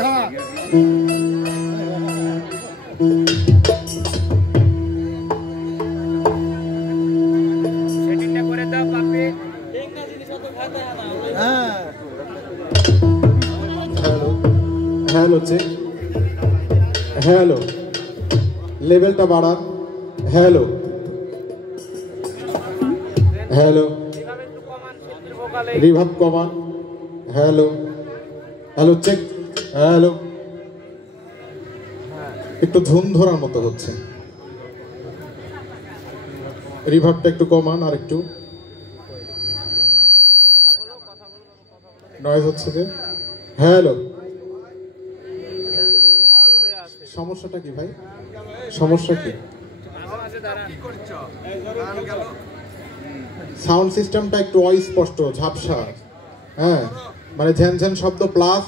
খাওয়া সেটিংটা করে দাও পাপি। হ্যালো চেক, হ্যালো লেভেলটা বাড়ান, হ্যালো হ্যালো রিভাব কমান, হ্যালো হ্যালো চেক, হ্যালো একটু ধুম ধরার মতো হচ্ছে, রিভাবটা একটু কমান, আর একটু নয়েজ হচ্ছে যে, হ্যালো সমস্যাটা কি ভাই, সমস্যা কি? সাউন্ড সিস্টেমটা একটু অস্পষ্ট, ঝাপসা, হ্যাঁ মানে ঝ্যান ঝ্যান শব্দ প্লাস